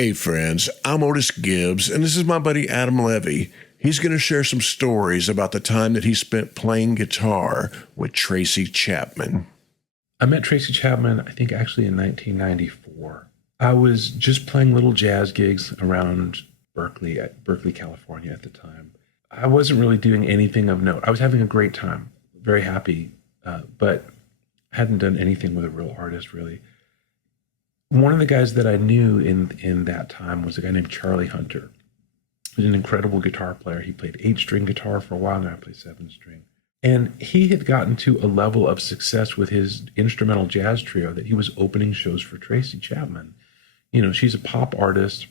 Hey friends, I'm Otis Gibbs, and this is my buddy Adam Levy. He's going to share some stories about the time that he spent playing guitar with Tracy Chapman. I met Tracy Chapman, I think actually in 1994. I was just playing little jazz gigs around Berkeley, California at the time. I wasn't really doing anything of note. I was having a great time, very happy, but hadn't done anything with a real artist really. One of the guys that I knew in that time was a guy named Charlie Hunter. He was an incredible guitar player. He played 8-string guitar for a while, and I played 7-string. And he had gotten to a level of success with his instrumental jazz trio that he was opening shows for Tracy Chapman. You know, she's a pop artist.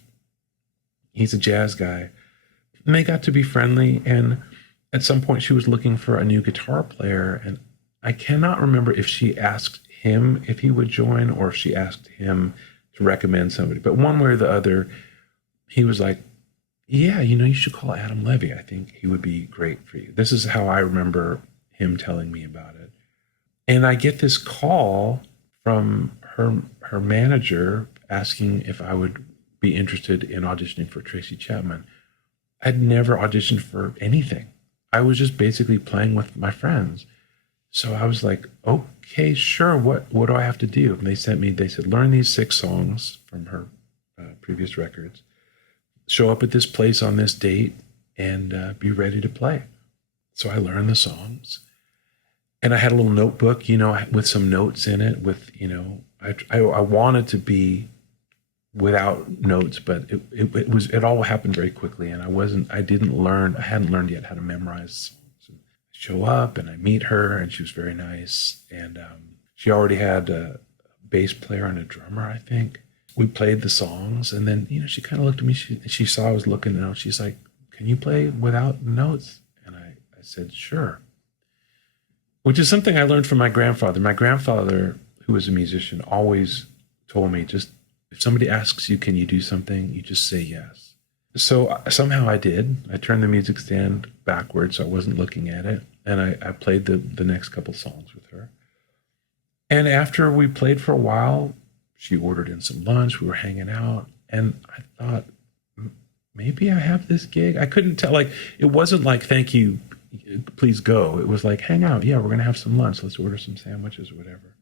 He's a jazz guy. And they got to be friendly, and at some point she was looking for a new guitar player, and I cannot remember if she asked him if he would join or if she asked him to recommend somebody. But one way or the other, he was like, yeah, you know, you should call Adam Levy. I think he would be great for you. This is how I remember him telling me about it. And I get this call from her manager asking if I would be interested in auditioning for Tracy Chapman. I'd never auditioned for anything. I was just basically playing with my friends. So I was like, okay, sure. What do I have to do? And they said, learn these 6 songs from her previous records, show up at this place on this date, and be ready to play. So I learned the songs, and I had a little notebook, you know, with some notes in it with, you know, I wanted to be without notes, but it all happened very quickly. And I hadn't learned yet how to memorize. Show up and I meet her, and she was very nice, and she already had a bass player and a drummer, I think. We played the songs, and then, you know, she kind of looked at me, she saw I was looking out, she's like, can you play without notes? And I said, sure. Which is something I learned from my grandfather. My grandfather, who was a musician, always told me, just if somebody asks you, can you do something, you just say yes. So somehow I did. I turned the music stand backwards so I wasn't looking at it, and I played the next couple songs with her. And after we played for a while, she ordered in some lunch, we were hanging out, and I thought, maybe I have this gig. I couldn't tell, like, it wasn't like, thank you, please go. It was like, hang out, yeah, we're going to have some lunch, let's order some sandwiches or whatever.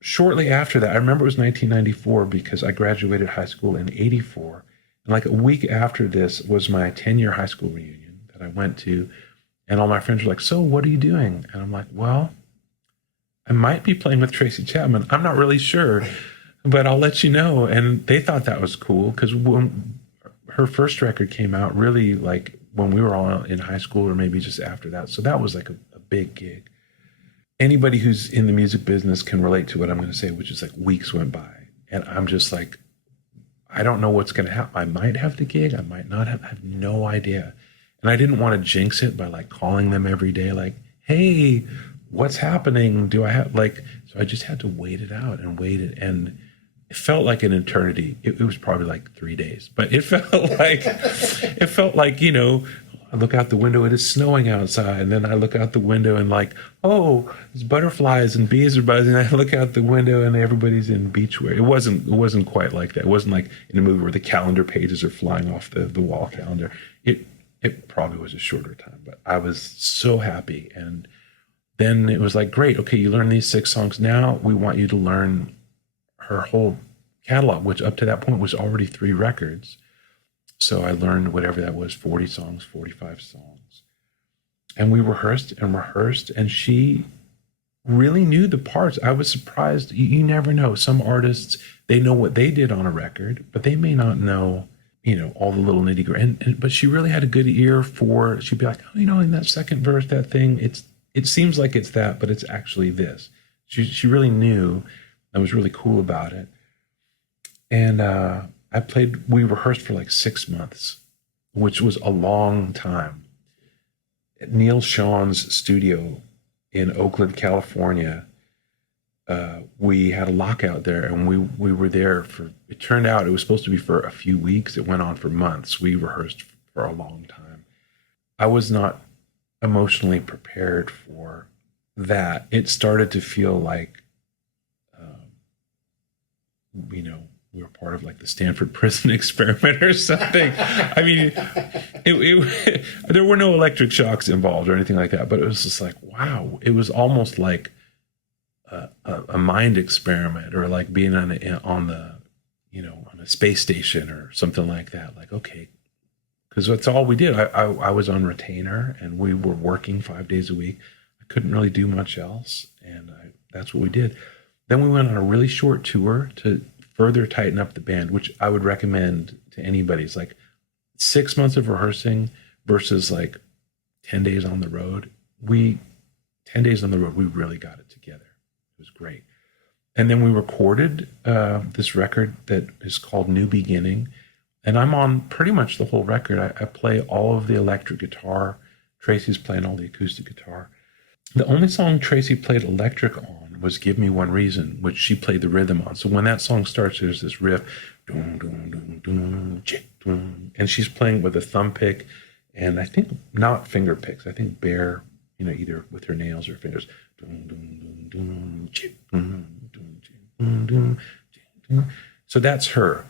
Shortly after that, I remember it was 1994 because I graduated high school in 84. And like a week after this was my 10-year high school reunion that I went to, and all my friends were like, so what are you doing? And I'm like, well, I might be playing with Tracy Chapman. I'm not really sure, but I'll let you know. And they thought that was cool because when her first record came out, really like when we were all in high school or maybe just after that. So that was like a big gig. Anybody who's in the music business can relate to what I'm going to say, which is like weeks went by. And I'm just like, I don't know what's going to happen. I might have the gig. I might not have. I have no idea. And I didn't want to jinx it by like calling them every day, like, hey, what's happening? Do I have like, so I just had to wait it out and wait it. And it felt like an eternity. It was probably like 3 days, but it felt like, you know, I look out the window, it is snowing outside. And then I look out the window and like, oh, there's butterflies and bees are buzzing. I look out the window and everybody's in beachwear. It wasn't quite like that. It wasn't like in a movie where the calendar pages are flying off the wall calendar. It probably was a shorter time, but I was so happy. And then it was like, great, okay, you learned these 6 songs. Now we want you to learn her whole catalog, which up to that point was already 3 records. So I learned whatever that was, 40 songs, 45 songs. And we rehearsed, and she really knew the parts. I was surprised. You never know. Some artists, they know what they did on a record, but they may not know, you know, all the little nitty gritty. But she really had a good ear for, she'd be like, oh, you know, in that second verse, that thing, it seems like it's that, but it's actually this. She really knew. That was really cool about it. And we rehearsed for like 6 months, which was a long time. At Neil Sean's studio in Oakland, California, we had a lockout there, and we were there for, it turned out it was supposed to be for a few weeks. It went on for months. We rehearsed for a long time. I was not emotionally prepared for that. It started to feel like, you know, we were part of like the Stanford prison experiment or something. I mean, there were no electric shocks involved or anything like that, but it was just like, wow, it was almost like a mind experiment, or like being on the on a space station or something like that. Like, okay, because that's all we did. I was on retainer, and we were working 5 days a week. I couldn't really do much else, and that's what we did. Then we went on a really short tour to further tighten up the band, which I would recommend to anybody. It's like 6 months of rehearsing versus like 10 days on the road. 10 days on the road, we really got it together. It was great. And then we recorded this record that is called New Beginning. And I'm on pretty much the whole record. I play all of the electric guitar. Tracy's playing all the acoustic guitar. The only song Tracy played electric on was Give Me One Reason, which she played the rhythm on. So when that song starts, there's this riff, and she's playing with a thumb pick, and I think not finger picks. I think bare, either with her nails or fingers. So that's her.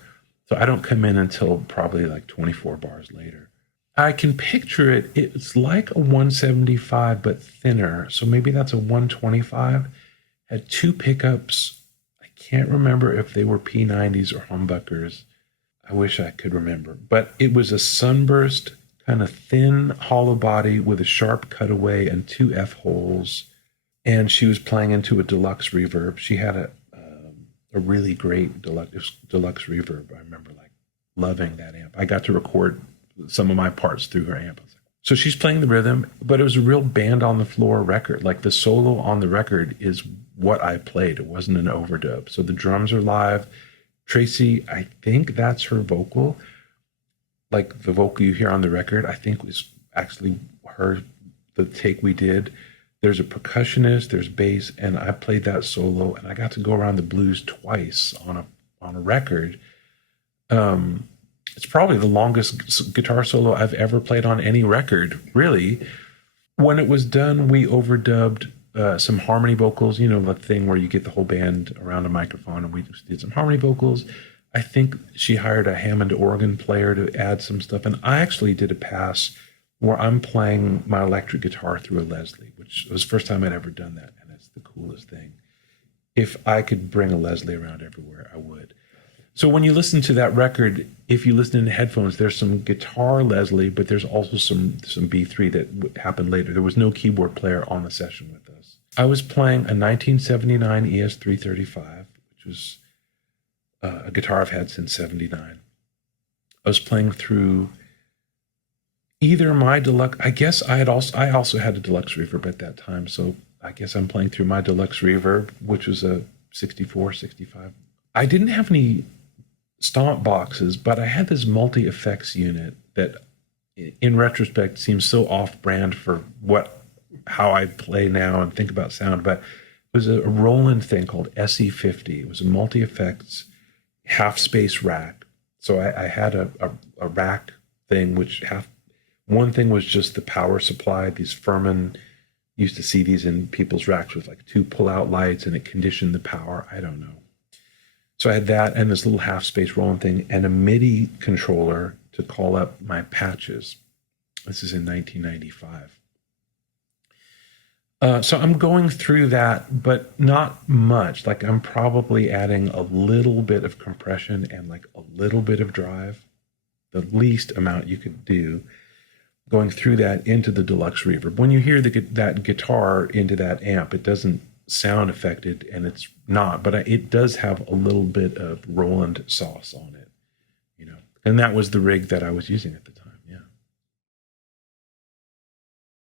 So I don't come in until probably like 24 bars later. I can picture it. It's like a 175, but thinner. So maybe that's a 125. Had two pickups. I can't remember if they were P90s or humbuckers. I wish I could remember. But it was a sunburst, kind of thin, hollow body with a sharp cutaway and two F holes. And she was playing into a deluxe reverb. She had a really great deluxe reverb. I remember like loving that amp. I got to record some of my parts through her amp. So she's playing the rhythm, but it was a real band on the floor record. Like the solo on the record is what I played. It wasn't an overdub. So the drums are live. Tracy, I think that's her vocal. Like the vocal you hear on the record, I think was actually the take we did. There's a percussionist, there's bass, and I played that solo, and I got to go around the blues twice on a record. It's probably the longest guitar solo I've ever played on any record, really. When it was done, we overdubbed some harmony vocals, the thing where you get the whole band around a microphone, and we just did some harmony vocals. I think she hired a Hammond organ player to add some stuff, and I actually did a pass where I'm playing my electric guitar through a Leslie, which was the first time I'd ever done that, and it's the coolest thing. If I could bring a Leslie around everywhere, I would. So when you listen to that record, if you listen in headphones, there's some guitar Leslie, but there's also some B3 that happened later. There was no keyboard player on the session with us. I was playing a 1979 ES-335, which was a guitar I've had since 79. I was playing through either my deluxe, I guess I also had a deluxe reverb at that time, so I guess I'm playing through my deluxe reverb, which was a 64, 65. I didn't have any stomp boxes, but I had this multi-effects unit that in retrospect seems so off-brand for how I play now and think about sound, but it was a Roland thing called SE50. It was a multi-effects half-space rack. So I had a rack thing, one thing was just the power supply. These Furman, used to see these in people's racks with like two pull-out lights, and it conditioned the power. I don't know. So I had that and this little half-space Roland thing and a MIDI controller to call up my patches. This is in 1995. So I'm going through that, but not much. Like I'm probably adding a little bit of compression and like a little bit of drive, the least amount you could do, going through that into the deluxe reverb. When you hear that guitar into that amp, it doesn't sound affected, and it's not, but it does have a little bit of Roland sauce on it, and that was the rig that I was using at the time.